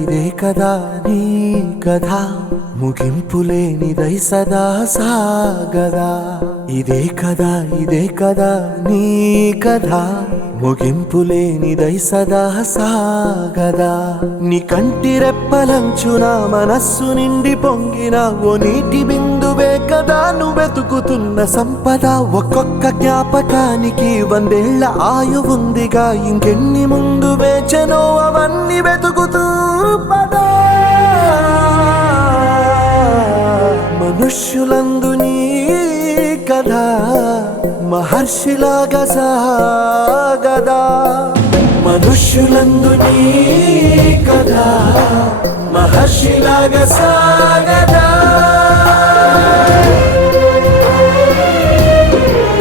ఇదే కదా నీ కథ, ముగింపులేనిదై సదా సాగదా. ఇదే కదా నీ కథ, ముగింపులేనిదై సదా సాగదా. నీ కంటి రెప్పలంచున మనస్సు నిండి పొంగిన ఓ నీటి బిందువే కదా నువ్వెతుకుతున్న సంపద. ఒక్కొక్క జ్ఞాపకానికి 100 ఏళ్ల ఆయువుందిగా, ఇంకెన్ని ముందు వేచనో అవన్నీ వెతుకుతూ పదా. మనుష్యులందు నీ కథ మహర్షిలాగా సాగదా. మనుష్యులందు నీ కథ మహర్షిలాగా సాగదా.